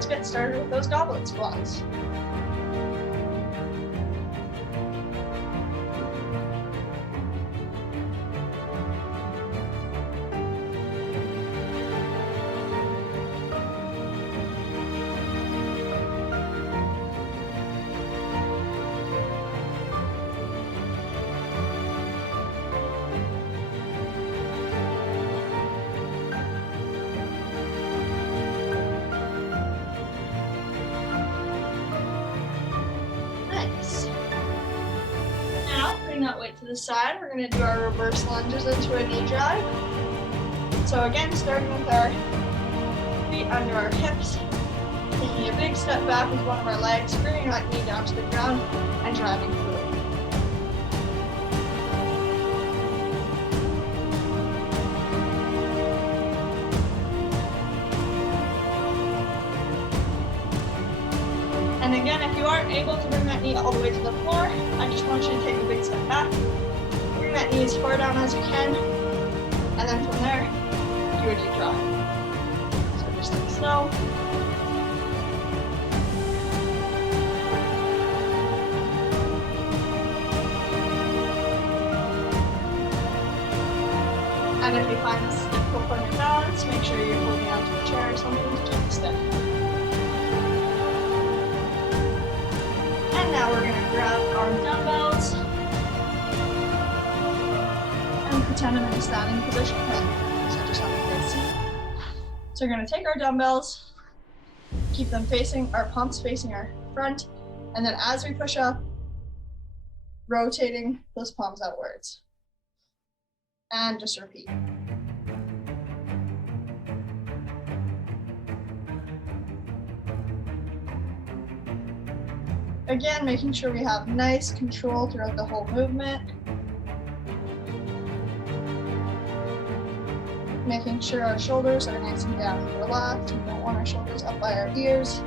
let's get started with those goblet squats. Now, putting that weight to the side, we're going to do our reverse lunges into a knee drive. So again, starting with our feet under our hips, taking a big step back with one of our legs, bringing that knee down to the ground, and driving through. And again, if you aren't able to bring that knee all the way to the floor, I just want you to take a big step back. Bring that knee as far down as you can. And then from there, do a knee drive. So just take slow. And if you find this difficult on your balance, make sure you're holding onto a chair or something to keep it steady. And now we're going to grab our dumbbells and pretend I'm in a standing position. So just on the seat. So we're going to take our dumbbells, keep them facing, our palms facing our front, and then as we push up, rotating those palms outwards. And just repeat. Again, making sure we have nice control throughout the whole movement. Making sure our shoulders are nice and down and relaxed. We don't want our shoulders up by our ears.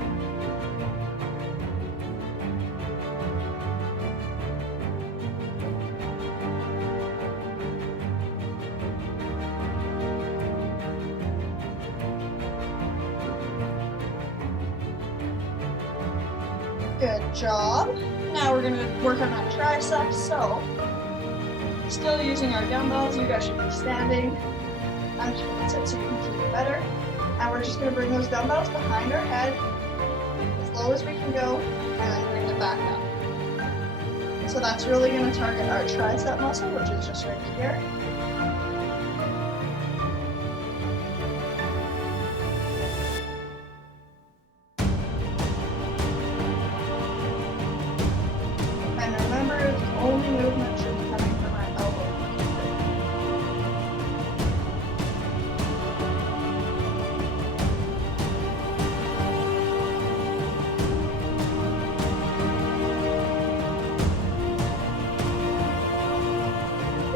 Good job. Now we're going to work on that tricep. So, still using our dumbbells, you guys should be standing. I'm just going to sit so you can see it better. And we're just going to bring those dumbbells behind our head as low as we can go, and then bring them back up. So that's really going to target our tricep muscle, which is just right here. Only movement should be coming from our elbow.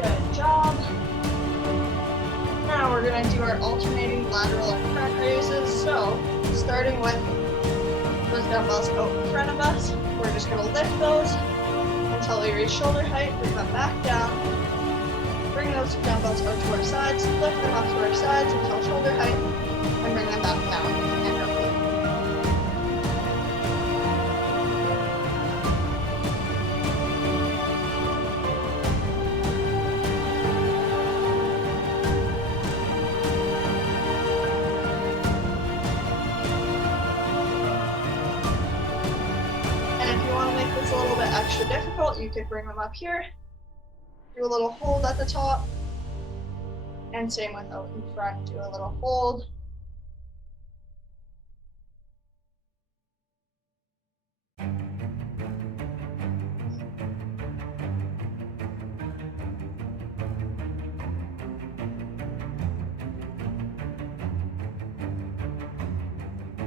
Good job. Now we're going to do our alternating lateral and front raises. So, starting with those dumbbells out in front of us, we're just going to lift those until we reach shoulder height, bring them back down, bring those dumbbells out to our sides, lift them up to our sides until shoulder height, and bring them back down, and repeat. A little bit extra difficult, you could bring them up here, do a little hold at the top, and same with out in front, do a little hold.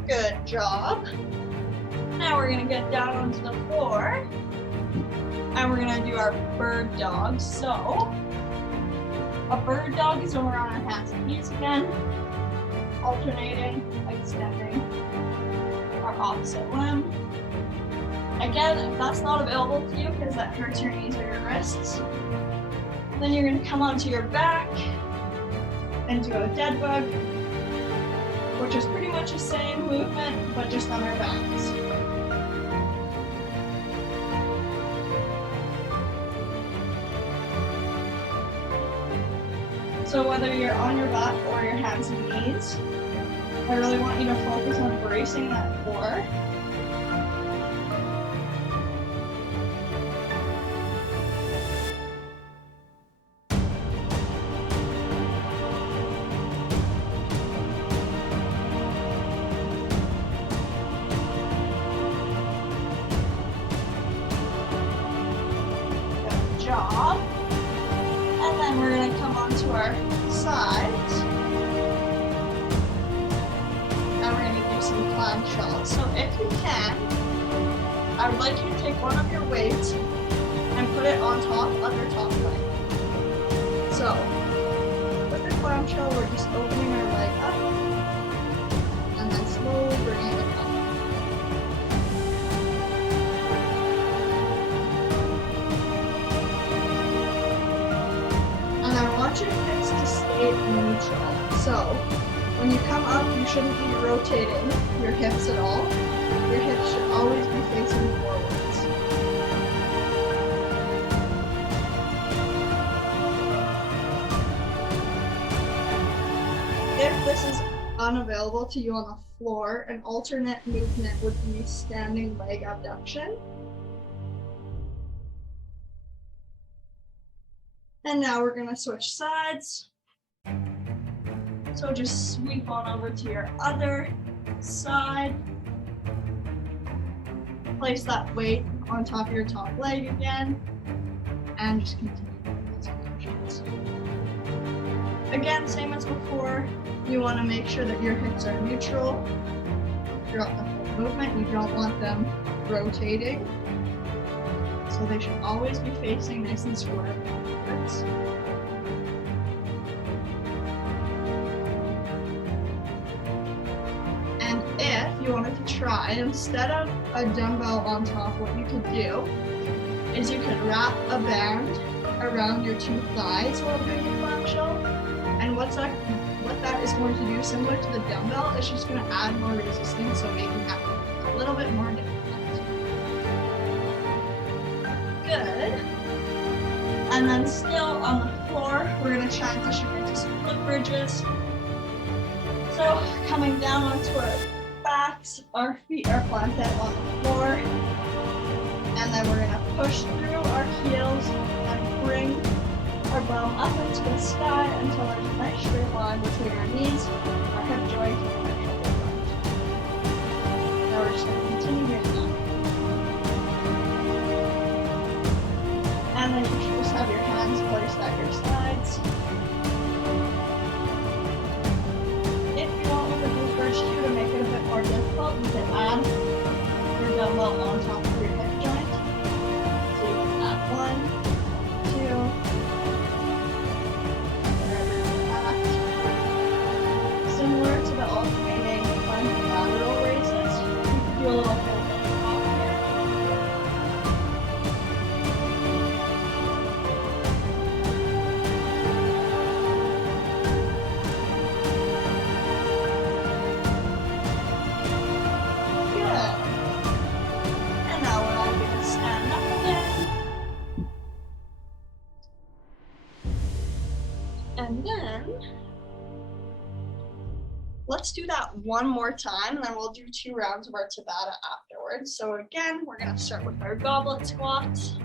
Good job. Now we're going to get down onto the floor and we're going to do our bird dog. So a bird dog is when we're on our hands and knees again, alternating, extending our opposite limb. Again, if that's not available to you because that hurts your knees or your wrists, then you're going to come onto your back and do a dead bug, which is pretty much the same movement, but just on our backs. So whether you're on your back or your hands and knees, I really want you to focus on bracing that core. Good job. And then we're going to come onto our sides. And we're going to do some clamshells. So if you can, I would like you to take one of your weights and put it on top of your top leg. So with the clamshell, we're just opening our leg up and then slowly bringing it up. And I want your hips to stay neutral. So when you come up, you shouldn't be rotating your hips at all. Your hips should always be facing forwards. If this is unavailable to you on the floor, an alternate movement would be standing leg abduction. And now we're gonna switch sides. So just sweep on over to your other side. Place that weight on top of your top leg again. And just continue with these motions. Again, same as before, you wanna make sure that your hips are neutral throughout the whole movement. You don't want them rotating. So they should always be facing nice and square forwards. And if you wanted to try, instead of a dumbbell on top, what you could do is you could wrap a band around your two thighs while doing a clamshell. And what that is going to do, similar to the dumbbell, is just going to add more resistance, so making that a little bit more difficult. Good. And then still on the floor, we're going to transition into some foot bridges. So coming down onto our backs, our feet are planted on the floor. And then we're going to push through our heels and bring our bum up into the sky until there's a nice straight line between our knees, our hip joint, and our shoulder joint. Now we're just going to continue doing that. And then you should just have your hands placed at your sides. If you want with the glute bridge too to make it a bit more difficult, you can add your dumbbell on top of your hip joint. So you can add 1, 2, wherever you're at. Similar to the alternating front and lateral raises, you can do a little full body walk here. And then, let's do that one more time, and then we'll do 2 rounds of our Tabata afterwards. So again, we're gonna start with our goblet squats.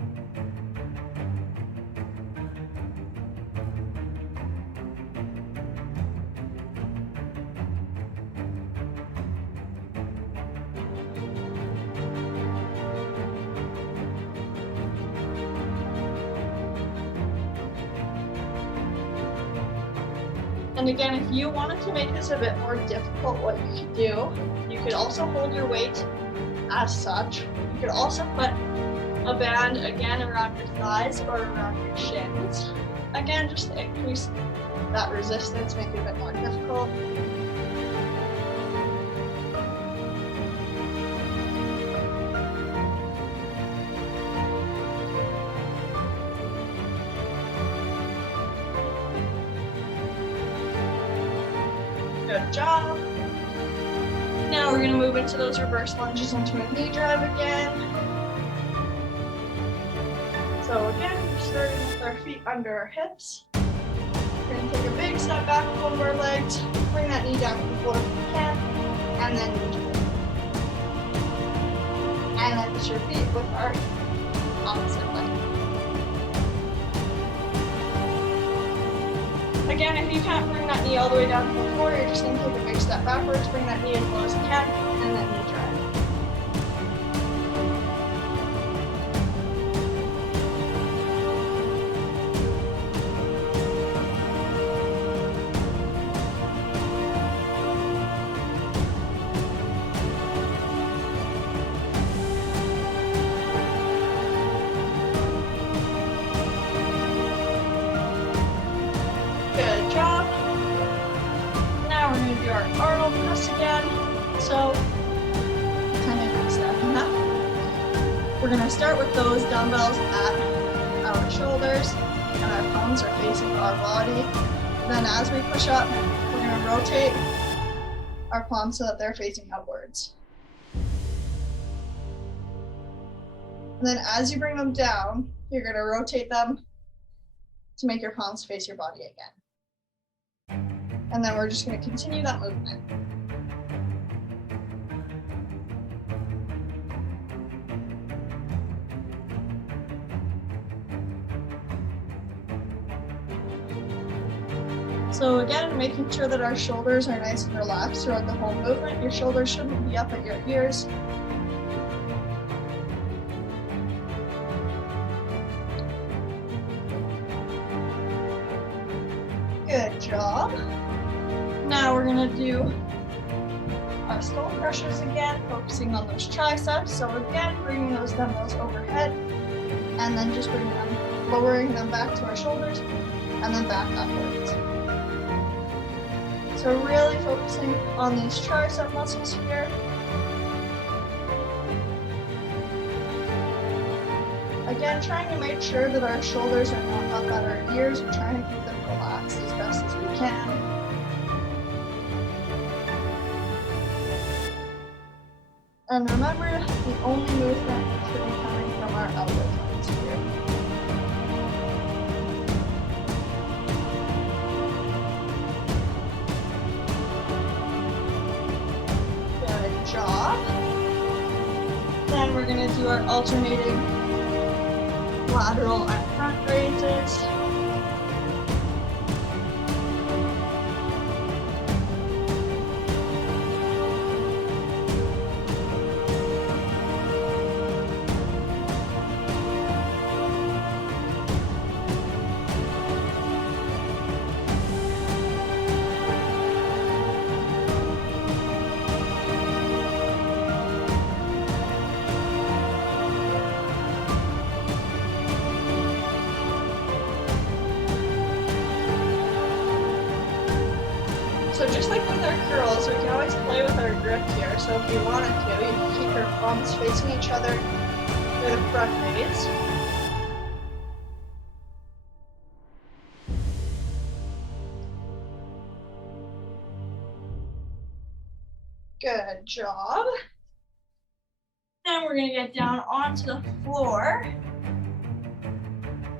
And again, if you wanted to make this a bit more difficult, what you could do, you could also hold your weight as such. You could also put a band again around your thighs or around your shins. Again, just to increase that resistance, make it a bit more difficult. Good job. Now we're gonna move into those reverse lunges into a knee drive again. So again, we're starting with our feet under our hips. We're gonna take a big step back with one of our legs, bring that knee down to the floor if you can, and then knee drive. And then just repeat with our opposite leg. Again, if you can't bring that knee all the way down to the floor, you're just going to take a big step backwards, bring that knee as low as you can, and then knee drive. Good job. Now we're going to do our Arnold press again. So, kind of stepping up. We're going to start with those dumbbells at our shoulders, and our palms are facing our body. Then as we push up, we're going to rotate our palms so that they're facing outwards. And then as you bring them down, you're going to rotate them to make your palms face your body again. And then we're just going to continue that movement. So again, making sure that our shoulders are nice and relaxed throughout the whole movement. Your shoulders shouldn't be up at your ears. Good job. Now we're gonna do our skull crushers again, focusing on those triceps. So again, bringing those dumbbells overhead, and then just lowering them back to our shoulders, and then back upwards. So really focusing on these tricep muscles here. Again, trying to make sure that our shoulders are not up at our ears. We're trying to keep them relaxed as best as we can. And remember, the only movement should be coming from our elbow joints here. Good job. Then we're going to do our alternating lateral and front raises. So just like with our curls, we can always play with our grip here. So if you wanted to, you can keep your palms facing each other with a front raise. Good job. Then we're going to get down onto the floor.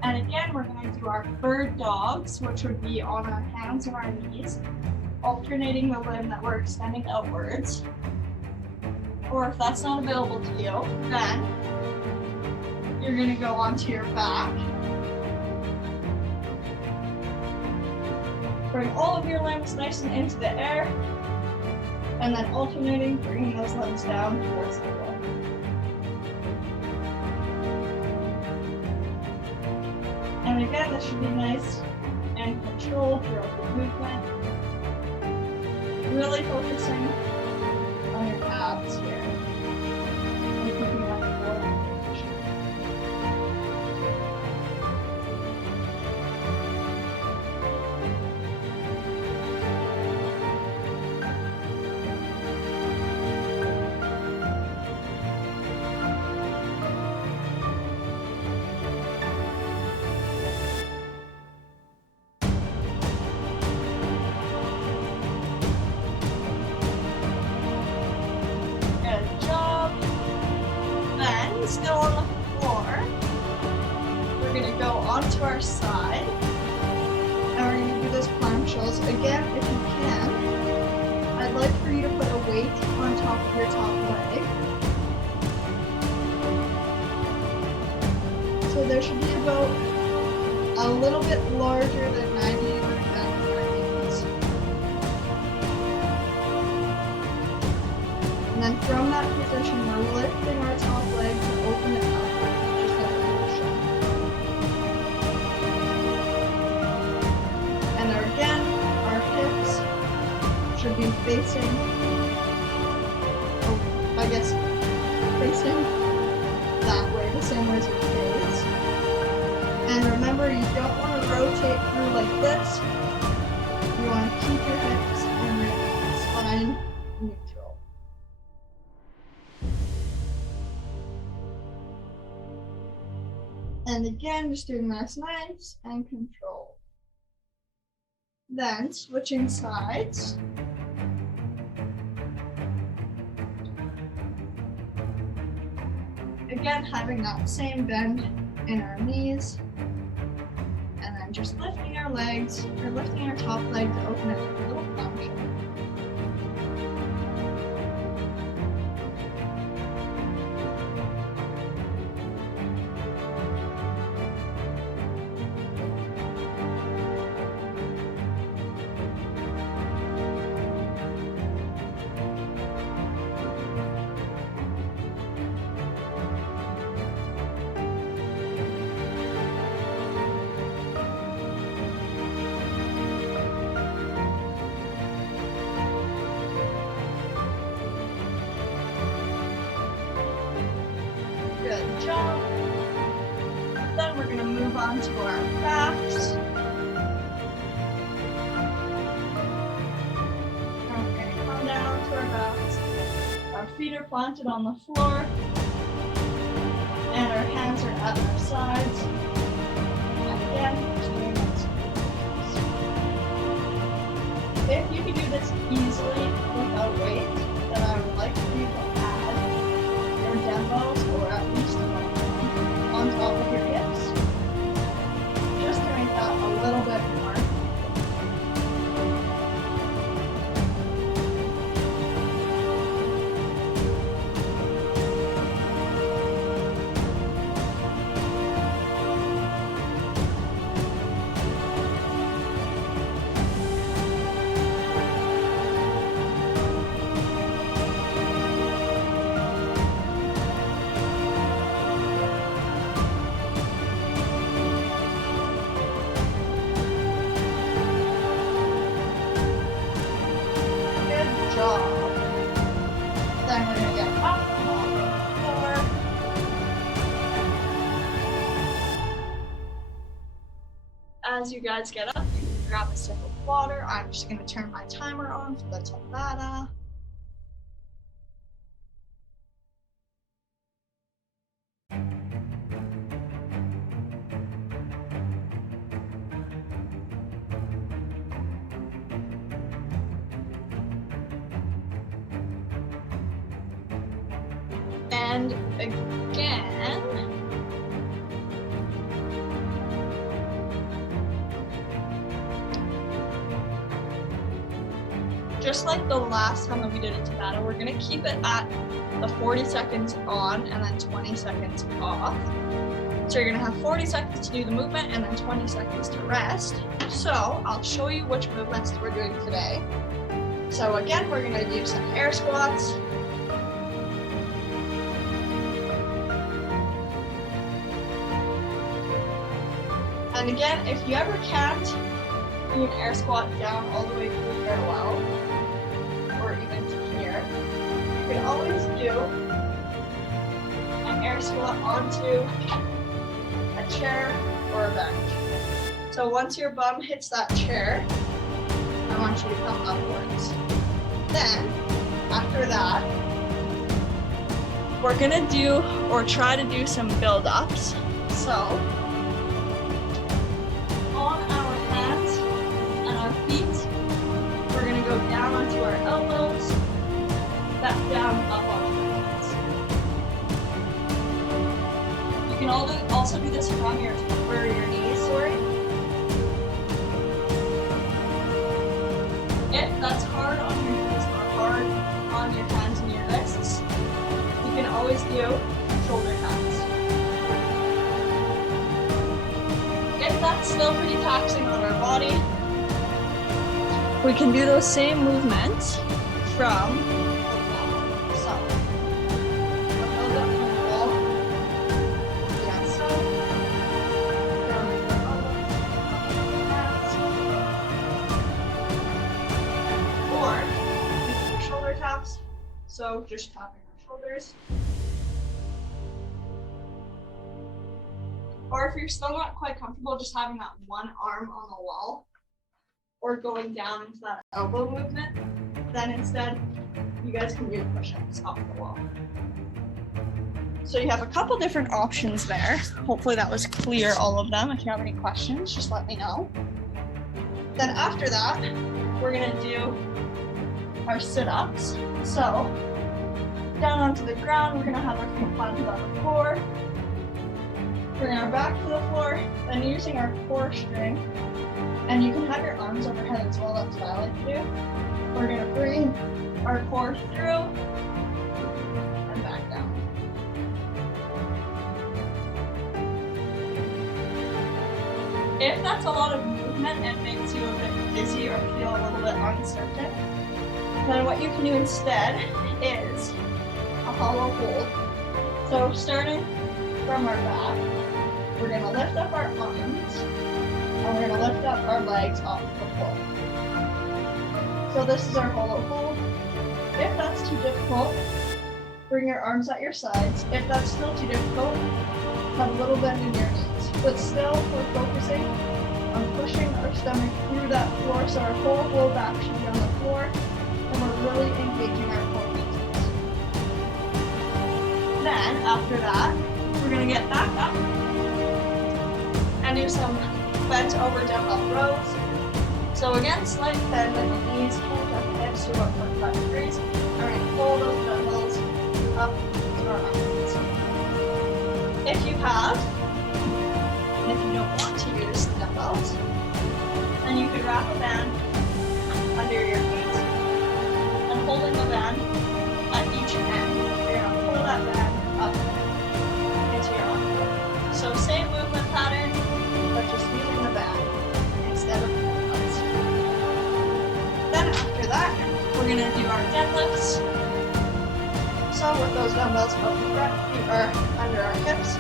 And again, we're going to do our bird dogs, which would be on our hands and our knees, alternating the limb that we're extending outwards. Or if that's not available to you, then you're going to go onto your back. Bring all of your limbs nice and into the air, and then alternating, bringing those limbs down towards the floor. And again, this should be nice and controlled throughout the movement. Really focusing on your abs here. And keeping that core engaged. still on the floor. We're gonna go onto our side. And we're gonna do those clamshells. Again, if you can, I'd like for you to put a weight on top of your top leg. So there should be about a little bit larger than 90 degrees. And then from that position, we're lifting our top leg to open it up, just like a motion. And again, our hips should be facing, facing that way, the same way as your face. And remember, you don't want to rotate through like this. You want to keep your hips and your spine neutral. And again, just doing this nice and controlled. Then switching sides. Again, having that same bend in our knees. And then just lifting our legs, or lifting our top leg to open it like a little clamshell. Good job. Then we're going to move on to our backs. And we're going to come down to our backs. Our feet are planted on the floor. And our hands are at our sides. And again, just doing this. If you can do this easily without weight, then I would like for you to add your dumbbells, or at least on top of your hips, just to make that a little bit more. Then we're going to get up on the floor. As you guys get up, you can grab a sip of water. I'm just going to turn my timer on for the Tabata. And again, just like the last time that we did a Tabata, we're going to keep it at the 40 seconds on and then 20 seconds off. So you're going to have 40 seconds to do the movement and then 20 seconds to rest. So I'll show you which movements we're doing today. So again, we're going to do some air squats. And again, if you ever can't do an air squat down all the way through parallel, or even to here, you can always do an air squat onto a chair or a bench. So once your bum hits that chair, I want you to come upwards. Then, after that, we're gonna do, or try to do some build-ups. So, on our hands and our feet, we're gonna go down onto our elbows, back down, up onto our hands. You can also do this from your knees, sorry. If that's hard on your knees or hard on your hands and your wrists, you can always do shoulder taps. If that's still pretty taxing on our body, we can do those same movements from the wall. So, a build up from the wall. Yeah, so. Down to the elbows, or we can do shoulder taps. So just tapping our shoulders. Or if you're still not quite comfortable just having that one arm on the wall or going down into that elbow movement, then instead you guys can do push-ups off the wall. So you have a couple different options there. Hopefully that was clear, all of them. If you have any questions, just let me know. Then after that, we're gonna do our sit-ups. So down onto the ground, we're gonna have our feet planted on the floor. Bring our back to the floor, then using our core strength, and you can have your arms overhead as well, that's what I like to do. We're gonna bring our core through and back down. If that's a lot of movement and makes you a bit dizzy or feel a little bit uncertain, then what you can do instead is a hollow hold. So starting from our back, we're gonna lift up our arms, and we're gonna lift up our legs off the floor. So this is our hollow hold. If that's too difficult, bring your arms at your sides. If that's still too difficult, have a little bend in your knees. But still, we're focusing on pushing our stomach through that floor, so our whole low back should be on the floor, and we're really engaging our core muscles. Then, after that, we're gonna get back up and do some bent over dumbbell rows. So again, slight bend in the knees, hold up the hips to about 45 degrees. And we're gonna pull those dumbbells up to our arms. If you have, and if you don't want to use dumbbells, then you could wrap a band under your feet and holding the band at each end. You're gonna pull that band up into your arm. So same movement pattern, but just using the band instead of dumbbells. Then after that, we're gonna do our deadlifts. So with those dumbbells above the front, feet are under our hips.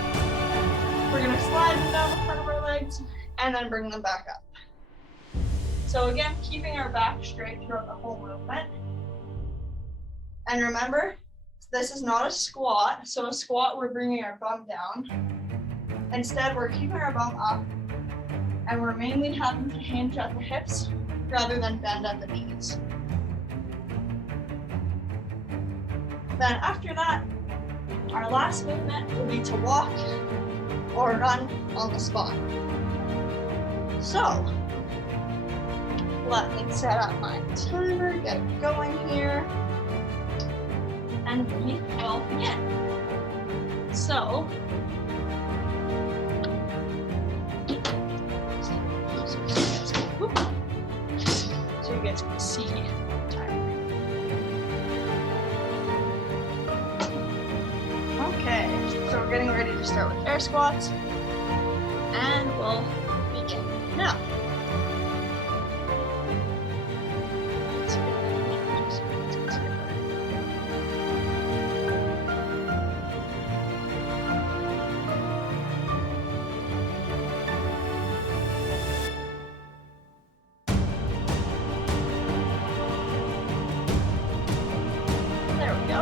We're gonna slide them down the front of our legs and then bring them back up. So again, keeping our back straight throughout the whole movement. And remember, this is not a squat. So a squat, we're bringing our bum down. Instead, we're keeping our bum up and we're mainly having to hinge at the hips rather than bend at the knees. Then after that, our last movement will be to walk or run on the spot. So, let me set up my timer, get it going here, and we will begin. So you guys can see the timer. Okay, so we're getting ready to start with air squats, and we'll begin now. There we go.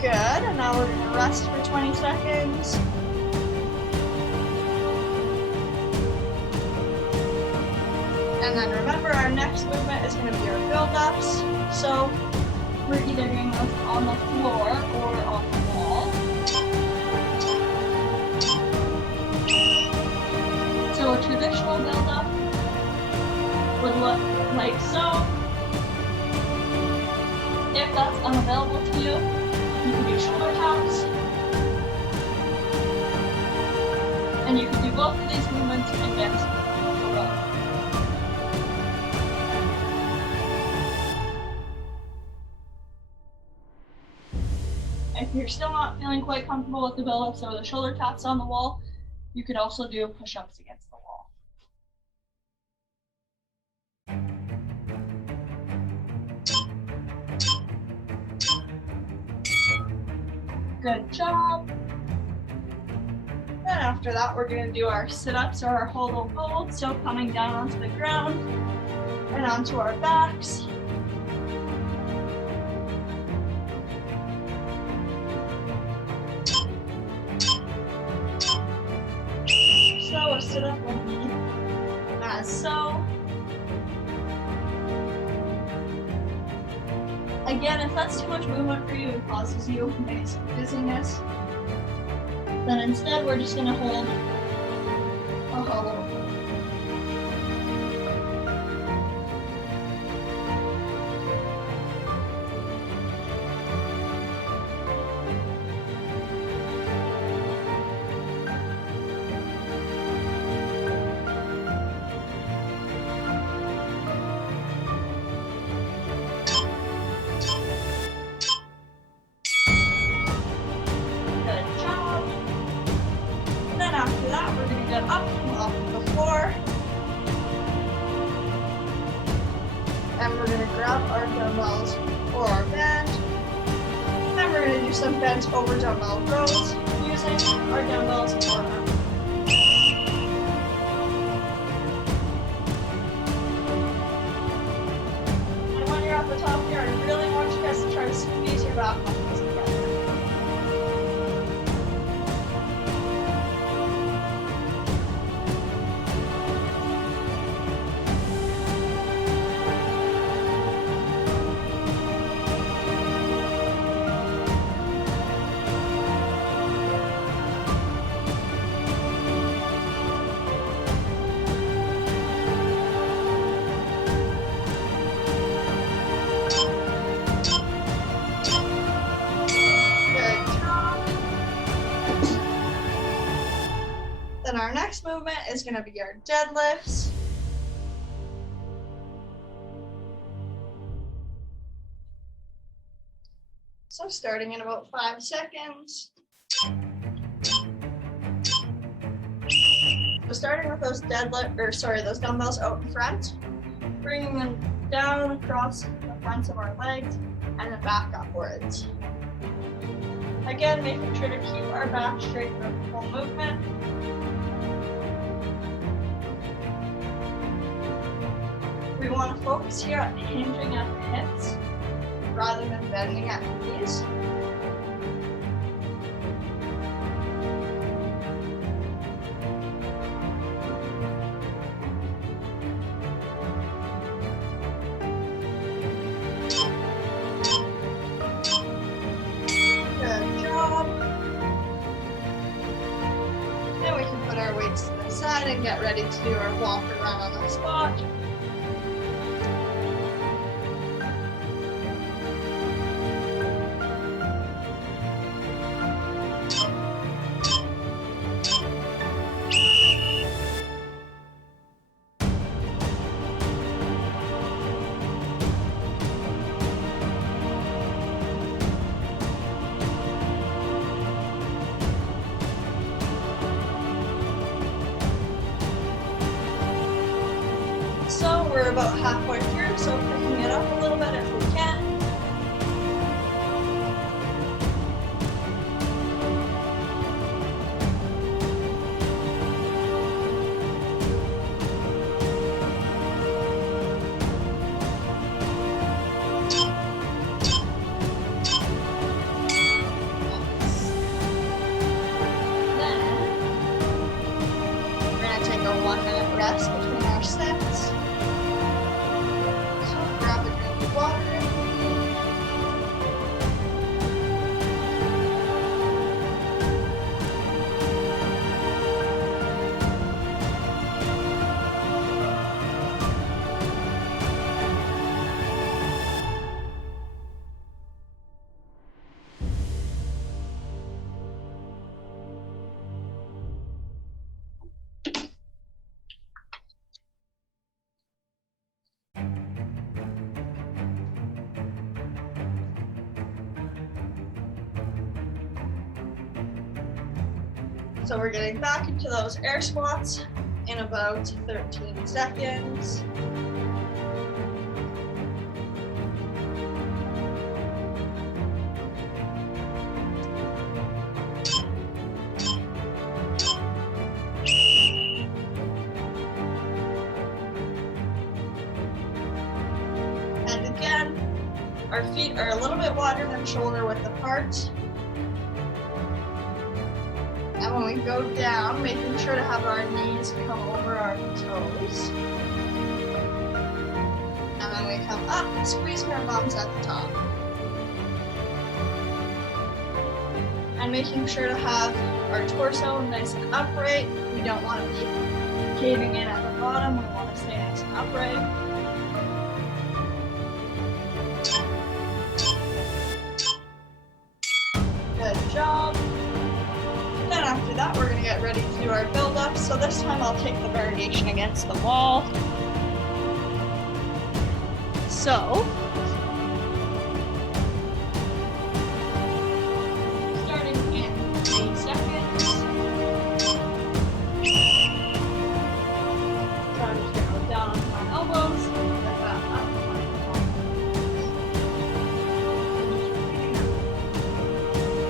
Good, and now we're gonna rest for 20 seconds. And then remember, our next movement is gonna be our build-ups. So we're either doing those on the floor or on the wall. And you can do both of these movements against the rope. If you're still not feeling quite comfortable with the build-ups or the shoulder taps on the wall, you could also do push-ups against the wall. Good job. Then after that, we're going to do our sit-ups or our hold. So coming down onto the ground and onto our backs. So a sit-up would be as so. Again, if that's too much movement for you and causes you maybe some dizziness, then instead we're just going to hold a hollow. Up off the floor, and we're going to grab our dumbbells or our band, and we're going to do some bent over dumbbell rows using our dumbbells or our band. And when you're at the top here, I really want you guys to try to squeeze your back muscles together. Then our next movement is going to be our deadlifts. So starting in about 5 seconds. So starting with those those dumbbells out in front, bringing them down across the fronts of our legs and then back upwards. Again, making sure to keep our back straight for the full movement. We want to focus here on hinging at the hips rather than bending at the knees. Good job. Then we can put our weights to the side and get ready to do our walk around on the spot. So we're about halfway through, so picking it up a little bit if we can. Then we're going to take a 1-minute rest between our sets. Grab a drink of water. So we're getting back into those air squats in about 13 seconds. And again, our feet are a little bit wider than shoulder width apart. And when we go down, making sure to have our knees come over our toes. And when we come up, squeezing our bums at the top. And making sure to have our torso nice and upright. We don't want to be caving in at the bottom. We want to stay nice and upright. Good job. Then after that, we're going to get ready to do our build-up. So this time I'll take the variation against the wall. So, starting in 8 seconds. So I'm just going to go down onto my elbows, and then back up on my elbows.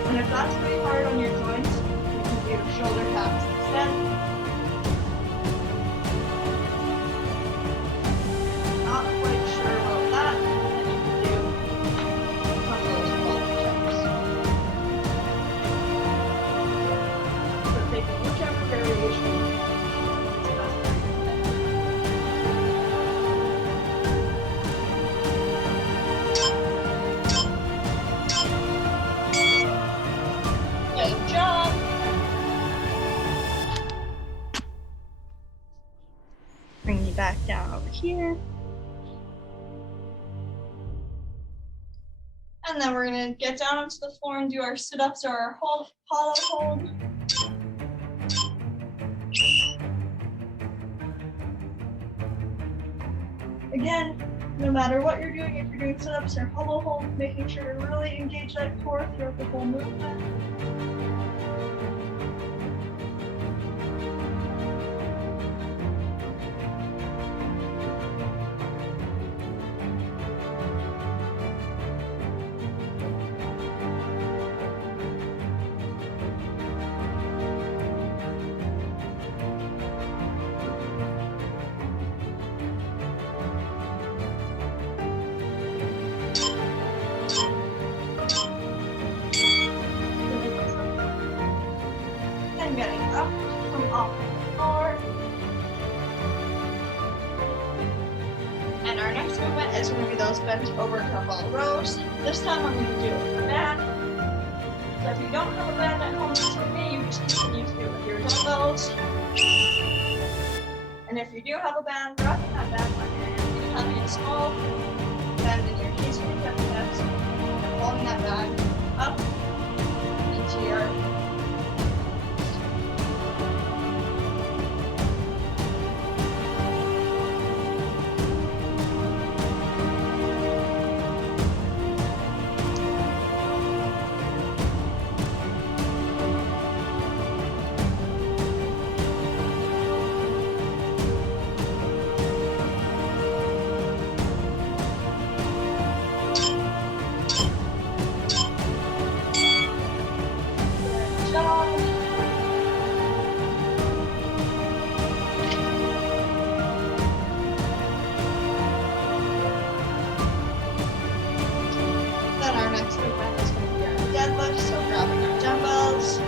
And if that's pretty hard on your joints, you can do shoulder taps instead. Not quite sure about that, then you can do some of those wall jumps. So taking whichever variation is best for you. Good job. Bring you back down over here. And then we're gonna get down onto the floor and do our sit-ups or our hollow hold. Again, no matter what you're doing, if you're doing sit-ups or hollow hold, making sure to really engage that core throughout the whole movement. And getting up from off the floor. And our next movement is going to be those bent over dumbbell rows. This time I'm going to do it with a band. So if you don't have a band at home, just with me, you just continue to do it with your dumbbells. And if you do have a band, wrapping that band on your hand, you having a small bend in your knees and your hips, and folding that band up into your Then our next movement is going to be our deadlift, so grabbing our dumbbells.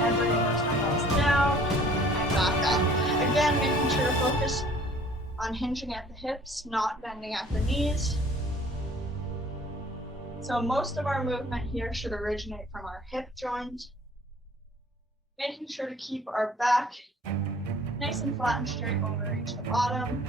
And bringing those dumbbells down and back up. Again, making sure to focus on hinging at the hips, not bending at the knees. So most of our movement here should originate from our hip joint. Making sure to keep our back nice and flat and straight when we reach the bottom.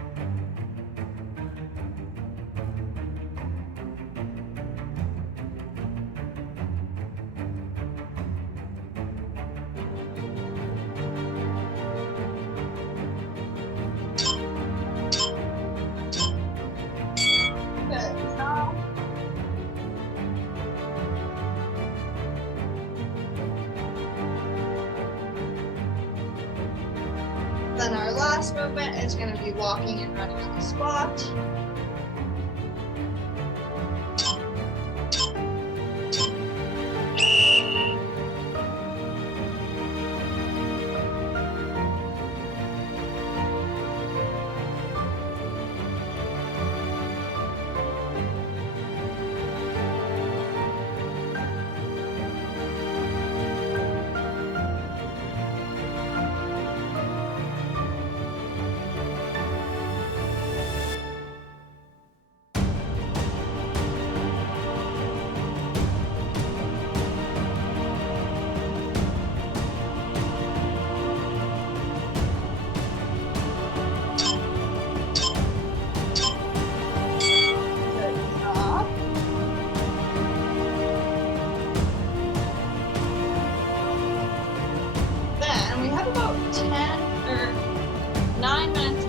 Good job. then our last movement is going to be walking and running on the spot.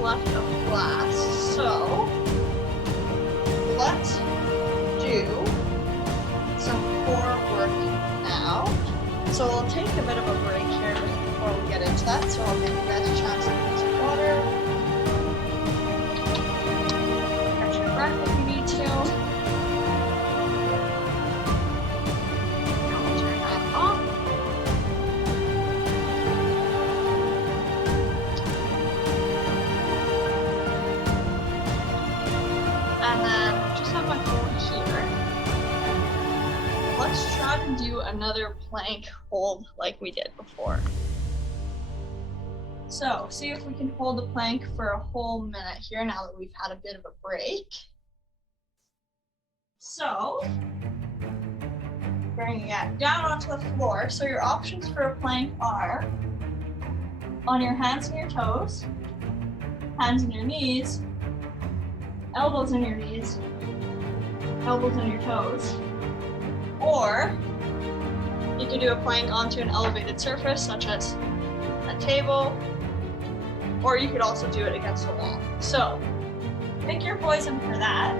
Left of class, so let's do some core work now. So we'll take a bit of a break here before we get into that, so I'll give you guys a chance to drink some water. Catch your breath if you need to. Now we'll turn that off. And then just have my phone here. Let's try to do another plank hold like we did before. So see if we can hold the plank for a whole minute here now that we've had a bit of a break. So bringing it down onto the floor. So your options for a plank are on your hands and your toes, hands and your knees, elbows in your knees, elbows in your toes, or you can do a plank onto an elevated surface such as a table, or you could also do it against a wall. So pick your poison for that,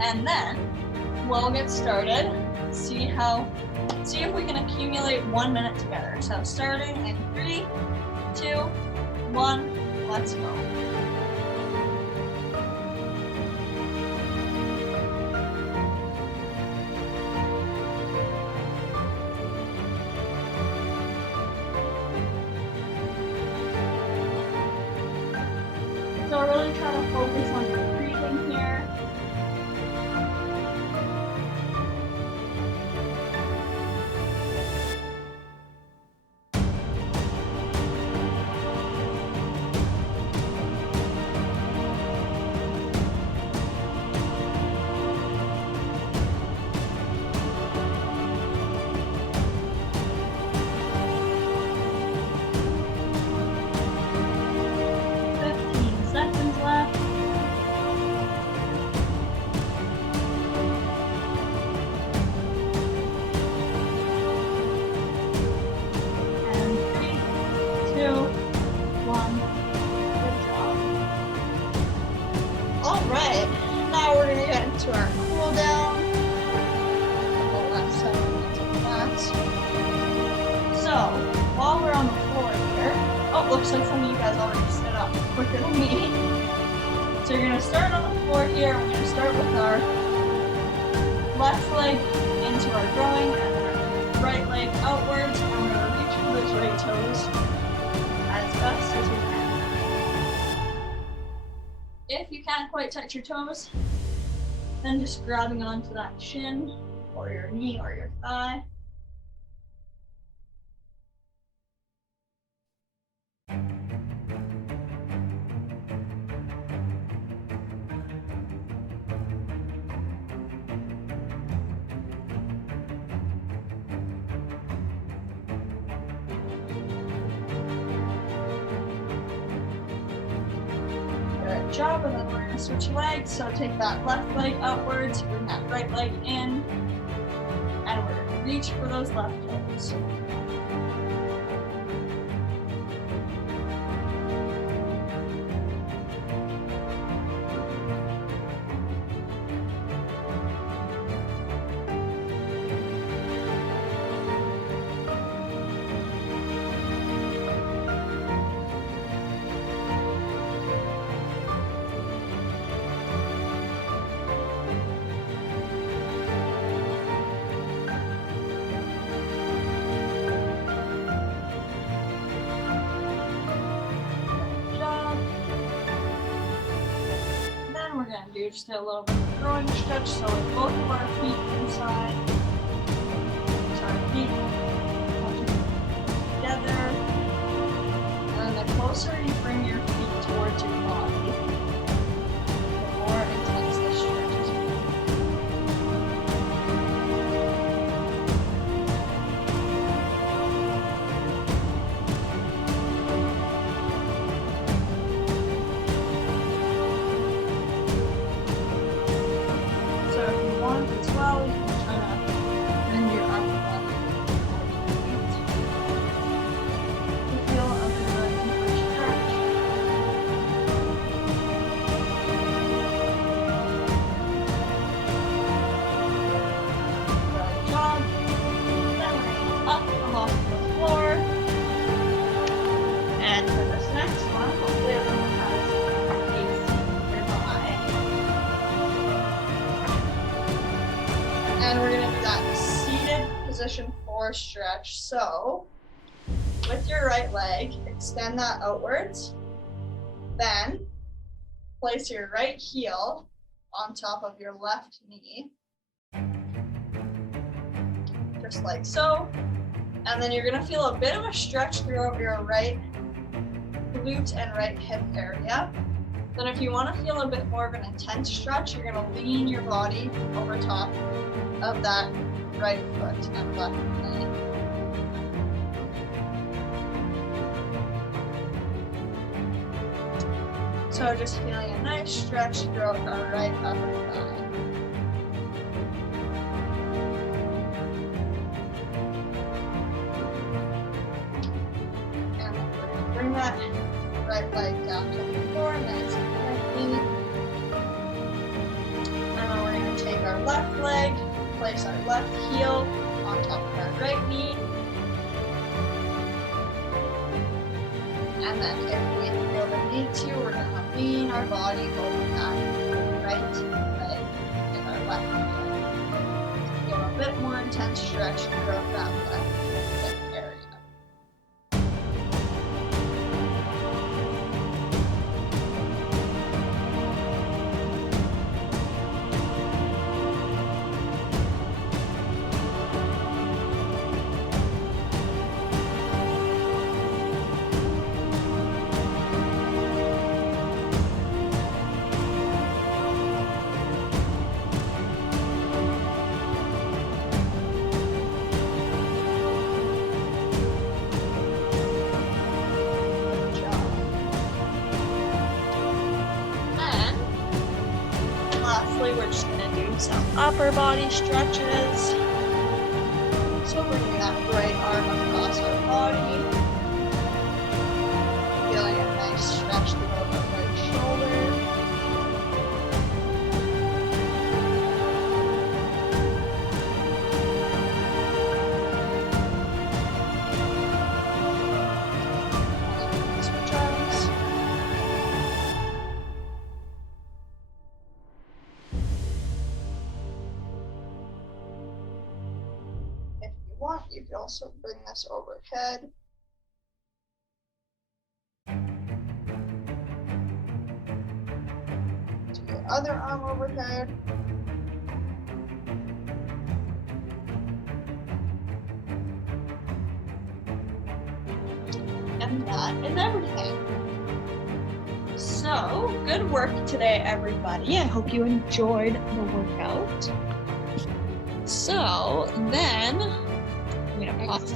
and then we'll get started. See if we can accumulate 1 minute together. So starting in 3, 2, 1, let's go. So really try to focus on your breathing here. To our cool down. The last 7 minutes of class. So while we're on the floor here, oh, looks like some of you guys already stood up quicker than me. So you're gonna start on the floor here. We're gonna start with our left leg into our groin and our right leg outwards, and we're gonna reach for those right toes as best as we can. If you can't quite touch your toes, then just grabbing onto that shin or your knee or your thigh. Good job, and then we're going to switch legs. So take that left leg outwards, bring that right leg in, and we're going to reach for those left toes. just did a little bit of a groin stretch, so with both of our feet inside. So our feet together. And then the closer you bring your feet towards your body, the more intense the stretch is. So if you want as well, you can try to bend your arm up towards your feet to feel a bit of a deeper stretch. Good job. Then we're going to go up and off the floor. And for this next one, hopefully everyone has a seat nearby. And we're going to do that seated position 4 stretch. So, with your right leg, extend that outwards. Then, place your right heel on top of your left knee. Just like so. And then you're going to feel a bit of a stretch throughout your right glute and right hip area. Then if you want to feel a bit more of an intense stretch, you're going to lean your body over top of that right foot and left knee. So just feeling a nice stretch throughout our right upper thigh. And then we're going to bring that right leg down to the floor, nice and gently. And then we're going to take our left leg, place our left heel on top of our right knee. And then if we feel the need to, we're going to lean our body over that right leg and our left leg. Give a bit more intense stretch throughout that left hip area. We're just going to do some upper body stretches. So bringing that right arm across our body. Feeling a nice stretch throughout the right shoulder. And then switch arms. You can also bring this overhead. To your other arm overhead. And that is everything. So, good work today, everybody. I hope you enjoyed the workout. So, then I'm gonna pause.